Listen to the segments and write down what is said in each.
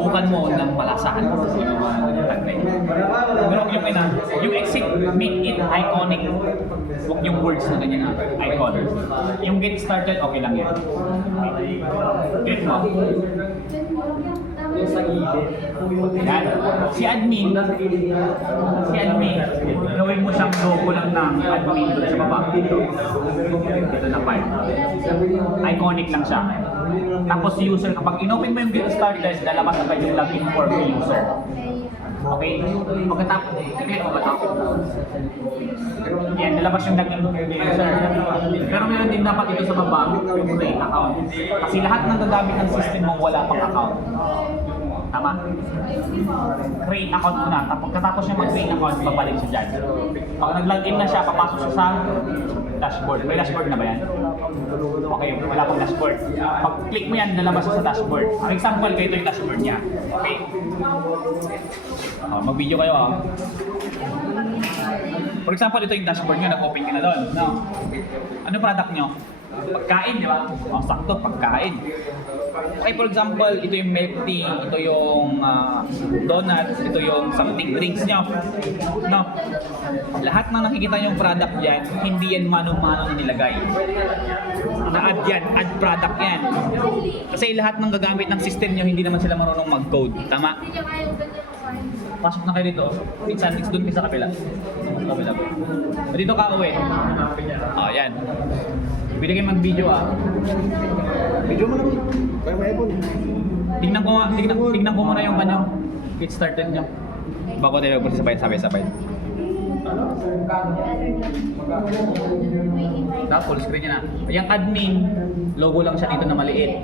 subukan mo ng malasahan mo sa mga tag-rate. Pero yung exit, make it iconic. Huwag yung words na ganyan na icon. Yung get started, okay lang yan. Click mo. Yan. Si admin, gawin mo siyang logo lang ng admin doon sa baba. Dito na part. Iconic lang siya. Tapos user, kapag inopen mo yung get started, lalabas agad yung login form ng user. Okay? Pagkatapos, click mo ba ito? Yan, lalabas yung login form ng user. Pero meron din dapat ito sa baba, yung create account. Kasi lahat ng gagamit ng system mo wala pang account. Tama? Create account muna. Pagkatapos niya mag-create account, babalik siya dyan. Pag nag-login na siya, papasok siya sa dashboard. May dashboard na ba yan? Okay, wala pang dashboard. Pag click mo yan, lalabas siya sa dashboard. For example, ito yung dashboard niya. Okay? Mag-video kayo ah. For example, ito yung dashboard niyo, nag-open ka na doon. No? Ano product niyo? Pagkain, di ba? Sakto, pagkain. Okay, for example, ito yung milk tea, ito yung donuts, ito yung something drinks nyo. No? Lahat ng nakikita yung product yan, hindi yan mano-mano na nilagay. Na-add yan, add product yan. Kasi lahat ng gagamit ng system nyo, hindi naman sila marunong mag-code. Tama? Pasok na kayo dito. Minsan, doon kayo sa kabila. Dito ka uwi. Yan. Pwede kayo mag-video Video mo naman. Kaya may iPhone. Tingnan ko muna yung kanyang get started nyo. Bago tayo sabay-sabay. Full screen niya na. Yung admin, logo lang siya dito na maliit.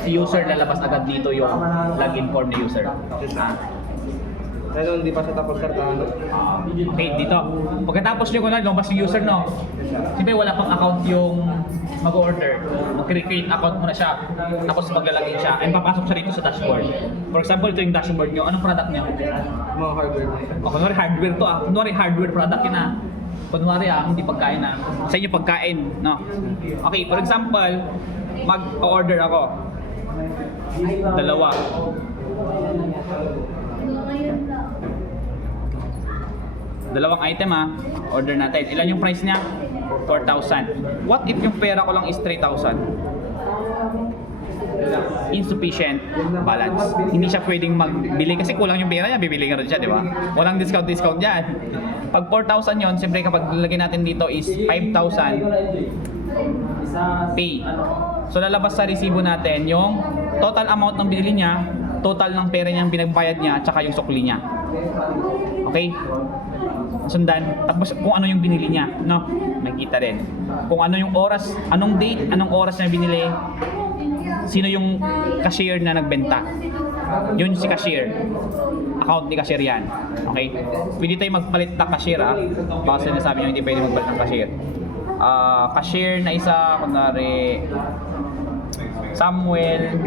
Si user lalabas agad dito yung login form ni user. Pero hindi pa siya tapos kartahan. Okay, dito. Pagkatapos nyo ko na, lumabas yung user, no? Siyempre wala pang account yung mag-order. Mag-create account muna siya. Tapos maglalagin siya. And papasok siya dito sa dashboard. For example, ito yung dashboard nyo. Anong product nyo? Mga hardware. Kunwari hardware to Kunwari hardware product yun Kunwari hindi pagkain Sa inyo pagkain, no? Okay, for example, mag-order ako. 2 item order natin. Ilan yung price niya? 4,000. What if yung pera ko lang is 3,000? Insufficient balance. Hindi siya pwedeng magbili kasi kulang yung pera niya, bibili ka rin siya, di ba? Walang discount yan. Pag 4,000 yon, siyempre kapag lalagyan natin dito is 5,000 pay. So lalabas sa resibo natin yung total amount ng binili niya, total ng pera niyang binagbayad niya, at saka yung sukli niya. Okay? Sundan, tapos kung ano yung binili niya, no? Makikita rin. Kung ano yung oras, anong date, anong oras niya binili, sino yung cashier na nagbenta. Yun si cashier. Account ni cashier yan. Okay? Pwede tayo magpalit ng cashier Baka sinasabi nyo hindi pwede magpalit ng cashier. Cashier na isa, kunwari Samuel.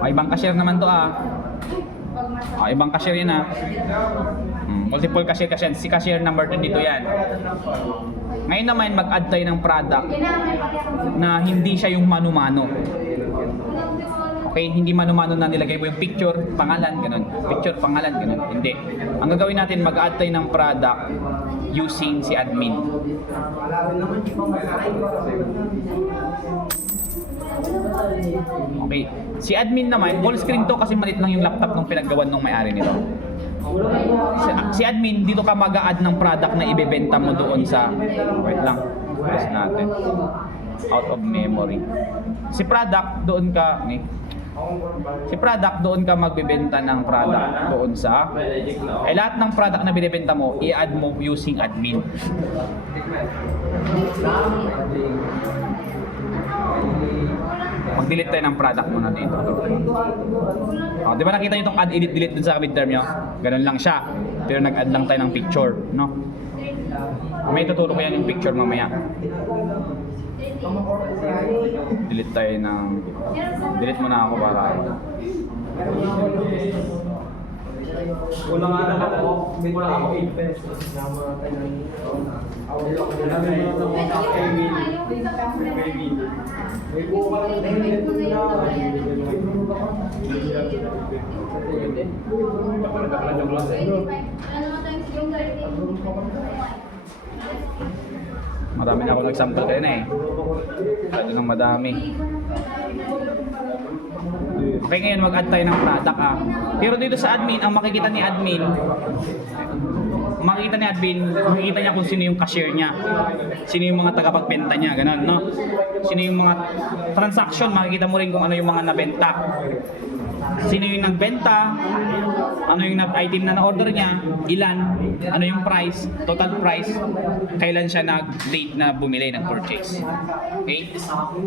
Ibang cashier naman to ibang cashier yan multiple cashier kasi si cashier number 2 dito yan. Ngayon naman mag-add tayo ng product na hindi siya yung mano-mano. Okay, hindi mano-mano na nilagay mo yung picture, pangalan, ganun. Picture, pangalan, ganun. Hindi. Ang gagawin natin, mag-add tayo ng product using si admin. Okay. Si admin naman, full screen to kasi maliit lang yung laptop nung pinaggawan ng may-ari nito. Si admin, dito ka mag-a-add ng product na ibebenta mo doon sa... Wait lang. Press natin. Out of memory. Si product, doon ka... doon ka magbebenta ng product doon sa... lahat ng product na binibenta mo, i-add mo using admin. Mag-delete tayo ng product muna dito. Di ba nakita nyo itong add, edit, delete dun sa midterm nyo? Ganun lang siya. Pero nag-add lang tayo ng picture, no? May tuturo ko yan yung picture mamaya. Delete tayo ng... Delete muna ako para... Wala nga lang ako. Wala ako 8 pesos. May buo ka lang. Marami na ako nag-sample kayo na eh. Pwede nang madami. Okay, ngayon mag-add tayo ng product ah. Pero dito sa admin, ang makikita ni admin, makikita niya kung sino yung cashier niya. Sino yung mga tagapagbenta niya, ganun, no? Sino yung mga transaction, makikita mo rin kung ano yung mga nabenta. Sino yung nagbenta, ano yung item na na-order niya, ilan, ano yung price, total price, kailan siya nag-date na bumili ng purchase. Okay?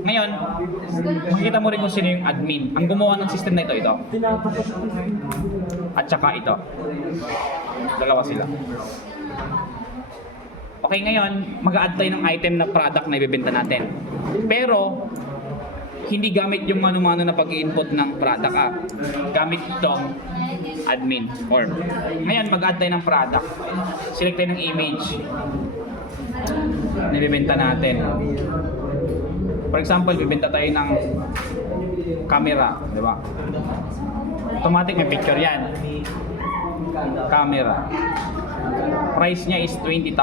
Ngayon, makikita mo rin kung sino yung admin. Ang gumawa ng system na ito. At saka ito. Dalawa sila. Okay, ngayon, mag-a-add tayo ng item na product na ibebenta natin. Pero, hindi gamit yung mano-mano na pag-input ng product ah. Gamit itong admin form. Ngayon, mag-add tayo ng product. Select tayo ng image na ibebenta natin. For example, bibenta tayo ng camera, di ba? Automatic may picture yan. Camera. Price niya is 20,000.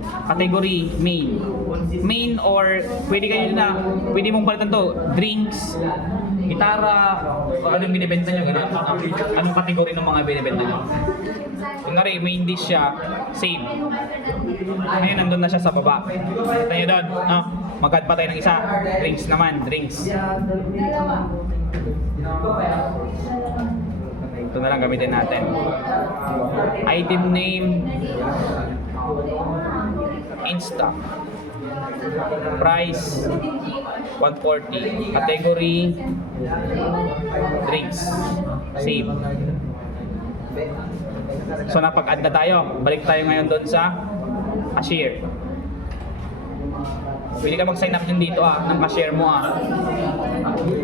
Category main. Main or pwede mong palitan to, drinks, gitara, anong binibenta nyo, gano'n. Anong kategory ng mga binibenta nyo. Kunwari, main dish siya, same. Ngayon, nandun na siya sa baba. Kita nyo doon, no? Mag-add pa tayo ng isa. Drinks naman, drinks. Ito na lang gamitin natin. Item name, in-stock. Price 140. Category drinks. Save. So napag-add na tayo. Balik tayo ngayon doon sa cashier. Pwede ka mag-sign up din dito ng cashier mo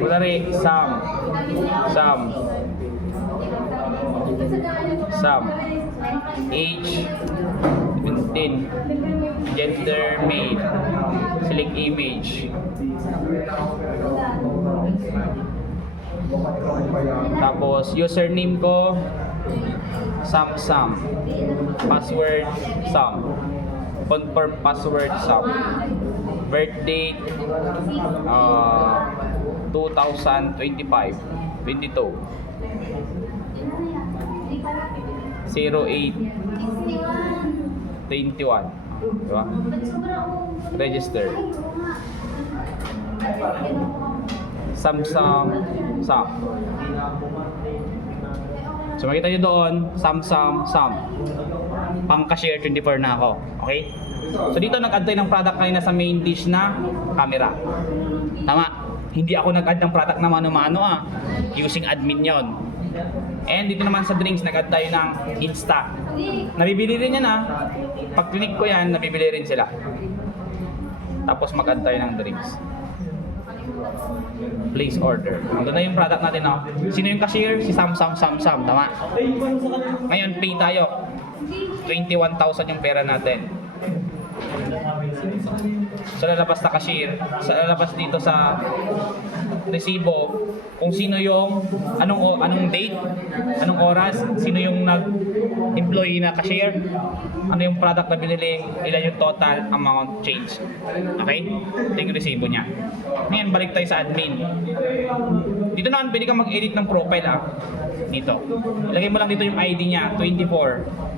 Kunwari, Sam. Age 17. Gender male. Select image. Tapos username ko Sam. Password Sam. Confirm password Sam. Birth date 2025 22 08 21, diba? Register. Sam. So makita nyo doon, Sam. Pang cashier 24 na ako. Okay? So dito nag-add tayo ng product kanina sa main dish na camera. Tama? Hindi ako nag-add ng product na mano-mano using admin yon. And dito naman sa drinks, nag-add tayo ng in-stock. Nabibili rin yan Pag click ko yan, nabibili rin sila. Tapos mag-add tayo ng drinks. Place order. Ito na yung product natin Sino yung cashier? Si Sam. Tama? Ngayon, pay tayo. 21,000 yung pera natin. So lalabas na cashier, lalabas dito sa resibo kung sino yung anong date, anong oras, sino yung nag-employee na cashier, ano yung product na binili, ilan yung total amount change. Okay? Ito yung resibo niya. Ngayon balik tayo sa admin. Dito naman pwede kang mag-edit ng profile dito. Ilagay mo lang dito yung ID niya, 24.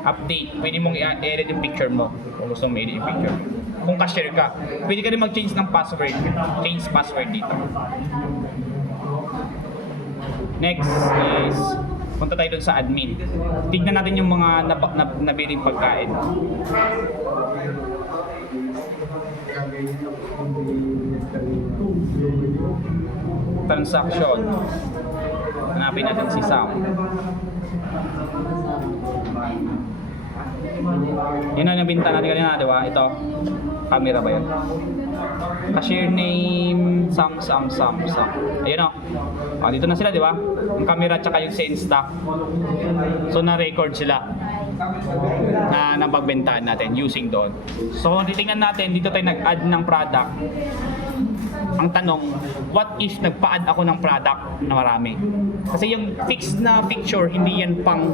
Update, pwede mong i-edit yung picture mo kung gusto mong i-edit yung picture. Kung cashier ka, pwede ka rin mag-change ng password. Change password dito. Next is punta tayo dun sa admin. Tignan natin yung mga nabiling pagkain. Transaction. Hanapin natin si Sam. Yun ang nabinta natin kanina, di ba? Ito, camera ba yun? Cashier name, Sam. Ayun dito na sila, di ba? Yung camera at saka yung in-stock. So, na-record sila na pagbentahan natin using doon. So, kung titingnan natin, dito tayo nag-add ng product. Ang tanong, what if nagpa-add ako ng product na marami? Kasi yung fixed na picture, hindi yan pang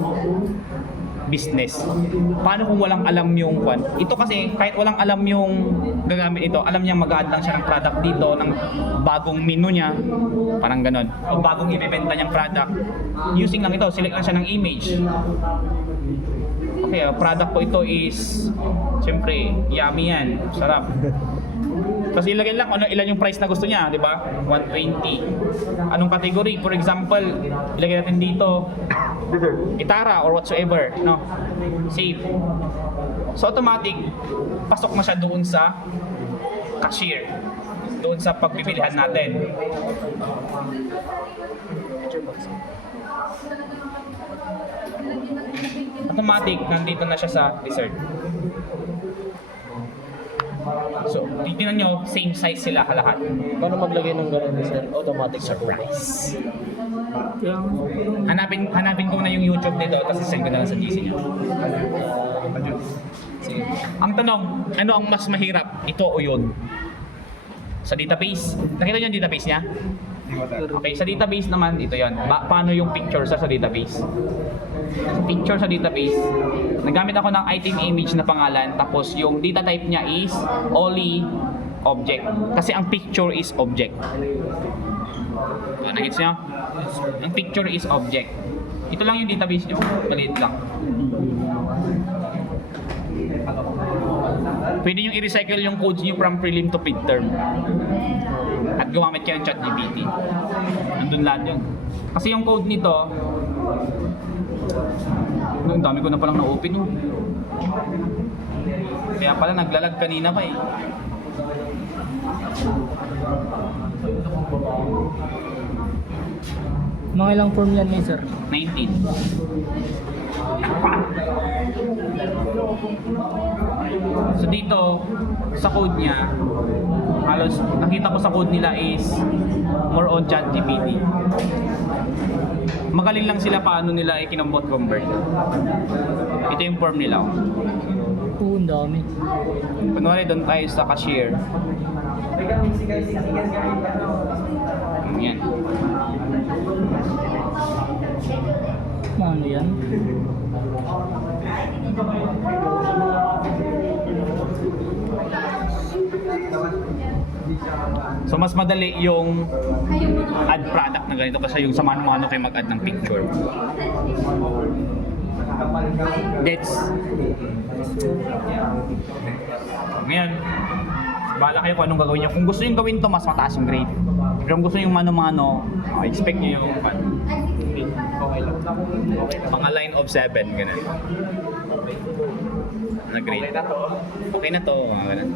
business. Paano kung walang alam yung kwan? Ito kasi, kahit walang alam yung gagamit ito, alam niya mag-add lang siya ng product dito, ng bagong menu niya, parang ganon. O bagong ibibenta niyang product. Using lang ito, select lang siya ng image. Okay, product ko ito is, siyempre, yummy yan, sarap. Tapos ilagay lang ano ilan yung price na gusto niya, di ba? 120. Anong category? For example, ilagay natin dito gitara or whatsoever, no? Save. So automatic pasok na siya doon sa cashier. Doon sa pagbibilihan natin. Automatic nandito na siya sa dessert. So, titignan nyo, same size sila lahat. Paano maglagay ng ganun, sir? Automatic Surprise! Hanapin ko na yung YouTube nito, tapos send ko na lang sa GC nyo. Sige. Ang tanong, ano ang mas mahirap? Ito o yun? Sa database. Nakita nyo yung database niya? Okay, sa database naman, ito yon. Paano yung picture sa database? Picture sa database, nagamit ako ng item image na pangalan, tapos yung data type niya is only object. Kasi ang picture is object. Nakita nyo? Ang picture is object. Ito lang yung database nyo. Maliit lang. Pwede nyo i-recycle yung codes nyo from prelim to midterm. At gumamit kayo ng ChatGPT. Nandun lahat yun. Kasi yung code nito, ang dami ko na palang na-open yun. Kaya pala naglalag kanina pa eh. Mga ilang form yan, sir? 19. So dito, sa code niya, halos nakita ko sa code nila is more on ChatGPT. Magaling lang sila paano nila i-kinambot convert. Ito yung form nila. Oo, ang dami. Kunwari doon tayo sa cashier. Yan. Ano yan? So mas madali yung add product na ganito kasi yung sa mano-mano kayo mag-add ng picture. Gets? Ngayon, bahala kayo kung anong gagawin nyo. Kung gusto nyo gawin to, mas mataas yung grade. Pero kung gusto nyo yung mano-mano, expect nyo yung okay lang. Mga line of 7, ganun. Na grade. Okay na to, mga ganun.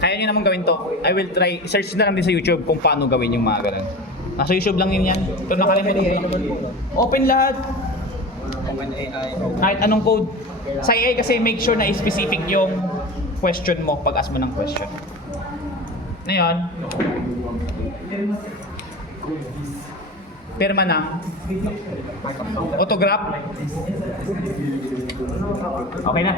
Kaya nyo naman gawin to. I will try, search na lang din sa YouTube kung paano gawin yung mga ganun. Nasa YouTube lang yun yan. Pero nakalimutan ko. Open lahat. Kahit anong code. Sa AI kasi make sure na specific yung question mo pag ask mo ng question. Ngayon, pirma na. Autograph. Okay na.